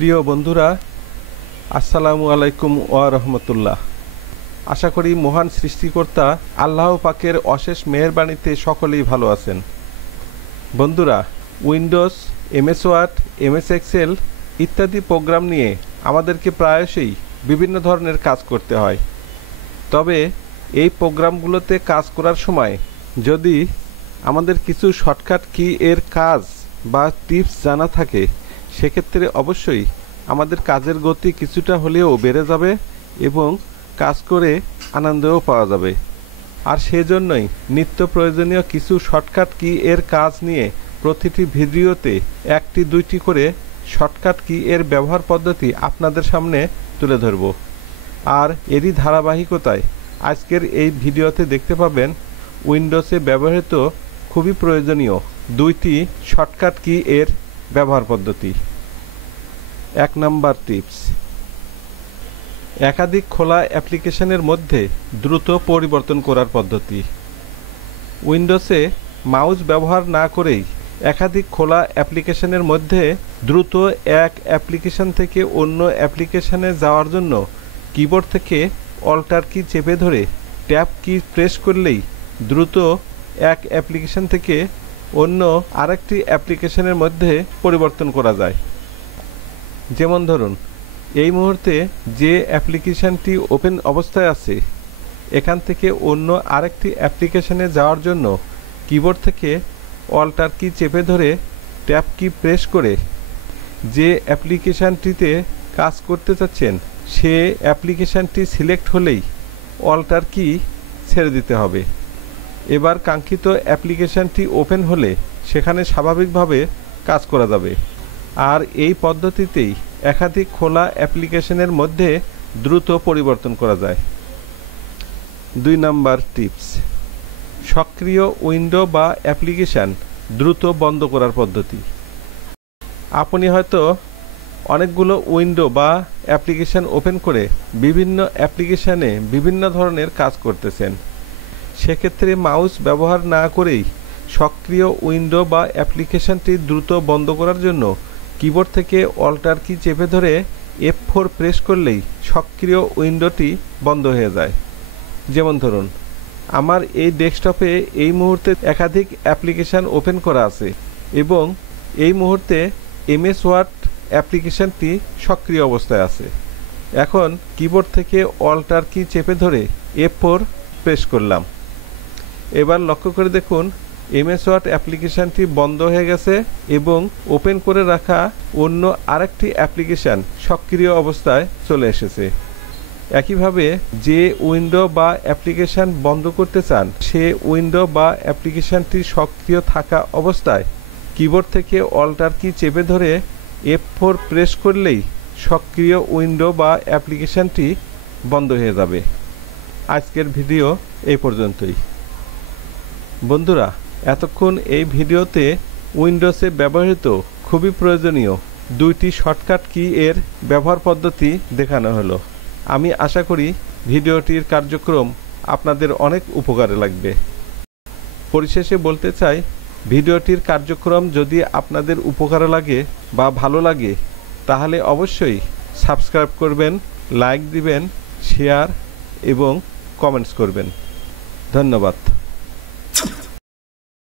প্রিয় বন্ধুরা, আসসালামু আলাইকুম ওয়া রাহমাতুল্লাহ। আশা করি মহান সৃষ্টিকর্তা আল্লাহ পাকের অশেষ মেহেরবানিতে সকলেই ভালো আছেন। বন্ধুরা, Windows, MS Word, MS Excel ইত্যাদি প্রোগ্রাম নিয়ে আমাদেরকে প্রায়শই বিভিন্ন ধরনের কাজ করতে হয়। তবে এই প্রোগ্রামগুলোতে কাজ করার সময় যদি আমাদের কিছু শর্টকাট কি এর কাজ বা টিপস জানা থাকে, সেক্ষেত্রে অবশ্যই আমাদের কাজের গতি কিছুটা হলেও বেড়ে যাবে এবং কাজ করে আনন্দও পাওয়া যাবে। আর সেজন্যই নিত্য প্রয়োজনীয় কিছু শর্টকাট কি এর কাজ নিয়ে প্রতিটি ভিডিওতে একটি দুইটি করে শর্টকাট কি এর ব্যবহার পদ্ধতি আপনাদের সামনে তুলে ধরব। আর এরই ধারাবাহিকতায় আজকের এই ভিডিওতে দেখতে পাবেন উইন্ডোজে ব্যবহৃত খুবই প্রয়োজনীয় দুইটি শর্টকাট কি এর ব্যবহার পদ্ধতি। 1 নম্বর টিপস, একাধিক খোলা অ্যাপ্লিকেশনের মধ্যে দ্রুত পরিবর্তন করার পদ্ধতি। উইন্ডোজে মাউস ব্যবহার না করেই একাধিক খোলা অ্যাপ্লিকেশনের মধ্যে দ্রুত এক অ্যাপ্লিকেশন থেকে অন্য অ্যাপ্লিকেশনে যাওয়ার জন্য কিবোর্ড থেকে অল্টার কি চেপে ধরে ট্যাব কি প্রেস করলেই দ্রুত এক অ্যাপ্লিকেশন থেকে অন্য আরেকটি অ্যাপ্লিকেশনের মধ্যে পরিবর্তন করা যায়। যেমন ধরুন, এই মুহূর্তে যে অ্যাপ্লিকেশনটি ওপেন অবস্থায় আছে, এখান থেকে অন্য আরেকটি অ্যাপ্লিকেশনে যাওয়ার জন্য কিবোর্ড থেকে অল্টার কি চেপে ধরে ট্যাব কি প্রেস করে যে অ্যাপ্লিকেশনটিতে কাজ করতে চাচ্ছেন সে অ্যাপ্লিকেশনটি সিলেক্ট হলেই অল্টার কি ছেড়ে দিতে হবে। এবার কাঙ্ক্ষিত অ্যাপ্লিকেশনটি ওপেন হলে সেখানে স্বাভাবিকভাবে কাজ করা যাবে। আর এই পদ্ধতিতেই একাধিক খোলা অ্যাপ্লিকেশনের মধ্যে দ্রুত পরিবর্তন করা যায়। 2 নম্বর টিপস, সক্রিয় উইন্ডো বা অ্যাপ্লিকেশন দ্রুত বন্ধ করার পদ্ধতি। আপনি হয়তো অনেকগুলো উইন্ডো বা অ্যাপ্লিকেশন ওপেন করে বিভিন্ন অ্যাপ্লিকেশনে বিভিন্ন ধরনের কাজ করতেছেন। সেক্ষেত্রে মাউস ব্যবহার না করেই সক্রিয় উইন্ডো বা অ্যাপ্লিকেশনটি দ্রুত বন্ধ করার জন্য কিবোর্ড থেকে অল্টার কি চেপে ধরে F4 প্রেস করলেই সক্রিয় উইন্ডোটি বন্ধ হয়ে যায়। যেমন ধরুন, আমার এই ডেস্কটপে এই মুহূর্তে একাধিক অ্যাপ্লিকেশন ওপেন করা আছে এবং এই মুহূর্তে এমএস ওয়ার্ড অ্যাপ্লিকেশনটি সক্রিয় অবস্থায় আছে। এখন কিবোর্ড থেকে অল্টার কি চেপে ধরে F4 প্রেস করলাম। এবার লক্ষ্য করে দেখুন, এমএস ওয়ার্ড অ্যাপ্লিকেশনটি বন্ধ হয়ে গেছে এবং ওপেন করে রাখা অন্য আরেকটি অ্যাপ্লিকেশন সক্রিয় অবস্থায় চলে এসেছে। একইভাবে যে উইন্ডো বা অ্যাপ্লিকেশন বন্ধ করতে চান সে উইন্ডো বা অ্যাপ্লিকেশনটি সক্রিয় থাকা অবস্থায় কিবোর্ড থেকে অল্টার কি চেপে ধরে F4 প্রেস করলেই সক্রিয় উইন্ডো বা অ্যাপ্লিকেশনটি বন্ধ হয়ে যাবে। আজকের ভিডিও এই পর্যন্তই। বন্ধুরা, এতক্ষণ এই ভিডিওতে উইন্ডোজে ব্যবহৃত খুবই প্রয়োজনীয় দুইটি শর্টকাট কি এর ব্যবহার পদ্ধতি দেখানো হলো। আমি আশা করি ভিডিওটির কার্যক্রম আপনাদের অনেক উপকারে লাগবে। পরিশেষে বলতে চাই, ভিডিওটির কার্যক্রম যদি আপনাদের উপকারে লাগে বা ভালো লাগে তাহলে অবশ্যই সাবস্ক্রাইব করবেন, লাইক দিবেন, শেয়ার এবং কমেন্টস করবেন। ধন্যবাদ।